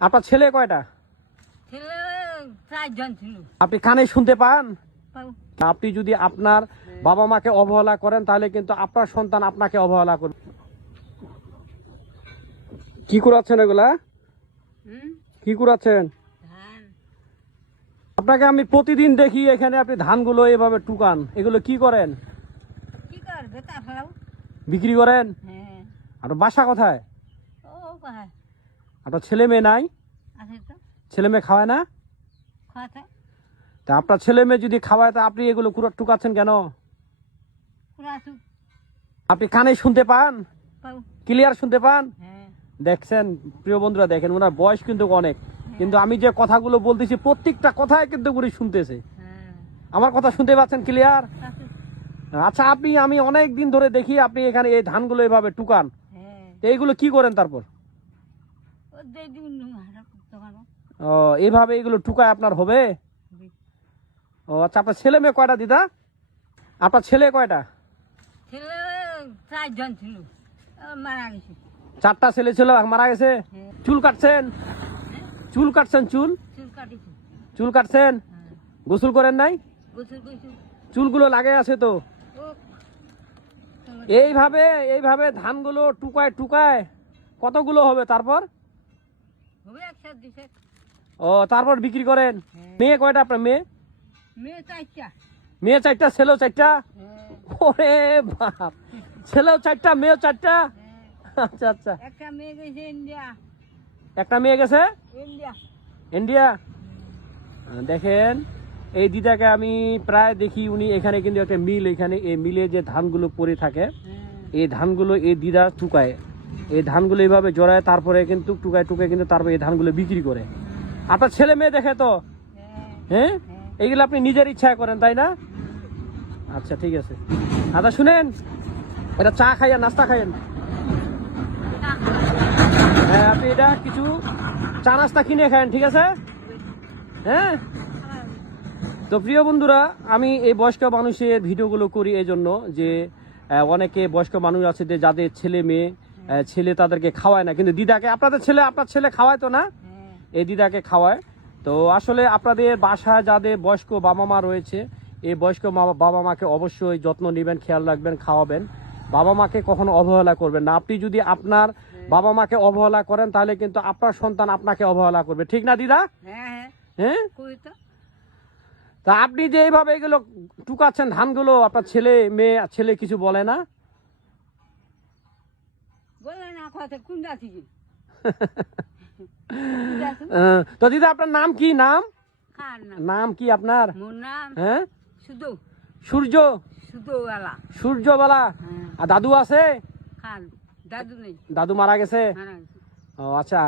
আপনার ছেলে কয়টা? ছেলে 4 জন ছিল। আপনি কানে শুনতে পান? পাও। আপনি যদি আপনার বাবা মাকে অবহেলা করেন তাহলে কিন্তু আপনার সন্তান আপনাকে অবহেলা করবে। কি করাচ্ছেন এগুলা? কি করাচ্ছেন? ধান। আপনাকে আমি প্রতিদিন দেখি এখানে আপনি ধানগুলো এভাবে টুকান, এগুলো কি করেন? কি করবে তা ফেলাও? বিক্রি করেন? হ্যাঁ। আর বাসা কোথায়? ও কোথায়? আপনার ছেলে মেয়ে নাই? আছে তো। ছেলে মেয়ে খাওয়ায় না? খাওয়াতে? তা আপনার ছেলে মেয়ে যদি খাওয়ায় তা আপনি এগুলো টুকাচ্ছেন কেন? পুরা আসুক। আপনি কানে শুনতে পান? পাও। ক্লিয়ার শুনতে পান? হ্যাঁ। দেখছেন প্রিয় বন্ধুরা, দেখেন ওনার বয়স কিন্তু অনেক, কিন্তু আমি যে কথাগুলো বলতেছি প্রত্যেকটা কথাই কিন্তু উনি শুনতেছে। হ্যাঁ। আমার কথা শুনতে পাচ্ছেন ক্লিয়ার? আসুক। আচ্ছা, আমি অনেক দিন ধরে দেখি আপনি এখানে এই ধানগুলো এভাবে টুকান, হ্যাঁ। তো এইগুলো কি করেন তারপর? ও দে দিন দোকান। ও, এইভাবে এগুলো টুকায় আপনার হবে? ও আচ্ছা, আপনার ছেলে মেয়ে কয়টা দিদা? আপনার ছেলে কয়টা? ছেলে 4 জন ছিল। মারা গেছে। 4টা ছেলে ছিল, মারা গেছে। হ্যাঁ। চুল কাটছেন? চুল কাটছেন? চুল চুল কাটিছে। চুল কাটছেন? হ্যাঁ। গোসল করেন নাই? গোসল করছে। চুলগুলো লাগে আছে তো। ও এইভাবে এইভাবে ধানগুলো টুকায় টুকায় কতগুলো হবে তারপর? হবে 1 দিছে। ও, তারপর বিক্রি করেন। হ্যাঁ। মেয়ে কয়টা আপনার? মেয়ে মেয়ে 4টা। মেয়ে 4টা, ছেলেও 4টা? হ্যাঁ। ওরে বাপ, ছেলেও 4টা মেয়েও 4টা? হ্যাঁ। আচ্ছা আচ্ছা। একটা মেয়ে গেছে ইন্ডিয়া। একটা মেয়ে গেছে ইন্ডিয়া। ইন্ডিয়া। দেখেন এই দিদাকে আমি প্রায় দেখি, উনি এখানে কিন্তু একটা মিল, এখানে এই মিলে যে ধানগুলো পড়ে থাকে হ্যাঁ। এই ধানগুলো এই দিদা টুকায়, এই ধানগুলো এইভাবে জড়ায়, তারপরে কিন্তু টুকায় টুকায় কিন্তু তারপরে এই ধানগুলো বিক্রি করে। আপনার ছেলে মেয়ে দেখে তো? হ্যাঁ। হ্যাঁ, হ্যাঁ। এইগুলো আপনি নিজের ইচ্ছায় করেন তাই না? আচ্ছা ঠিক আছে। আচ্ছা শুনেন, এটা চা খাইয়েন, নাস্তা খাইয়েন। হ্যাঁ, আপনি এটা কিছু চা নাস্তা কিনে খায়েন, ঠিক আছে? হ্যাঁ। তো প্রিয় বন্ধুরা, আমি এই বয়স্ক মানুষের ভিডিওগুলো করি এই জন্য যে অনেকে বয়স্ক মানুষ আছে যে যাদের ছেলে মেয়ে, ছেলে তাদেরকে খাওয়ায় না, কিন্তু দিদাকে, আপনার ছেলে খাওয়ায় তো না? হ্যাঁ। এই দিদাকে খাওয়ায়। তো আসলে আপনাদের বাসায় যাদের বয়স্ক বাবা মা রয়েছে, এই বয়স্ক বাবা মাকে অবশ্যই যত্ন নেবেন, খেয়াল রাখবেন, খাওয়াবেন। বাবা মাকে কখনো অবহেলা করবেন না। আপনি যদি আপনার বাবা মাকে অবহেলা করেন তাহলে কিন্তু আপনার সন্তান আপনাকে অবহেলা করবে, ঠিক না দিদা? হ্যাঁ। হ্যাঁ। কই তো? তা আপনি যে এইভাবে এগুলো টুকাচ্ছেন ধানগুলো, আপনার ছেলে মেয়ে, ছেলে কিছু বলে না? বলে না কথা কোন যাচ্ছি? তো দিদা আপনার নাম কি? নাম কার নাম? নাম কি আপনার? মোর নাম হ্যাঁ, শুধু সূর্য। শুধুওয়ালা। সূর্যবালা। হ্যাঁ। আর দাদু আছে? খান দাদু নেই, দাদু মারা গেছে? মারা গেছে। ও আচ্ছা।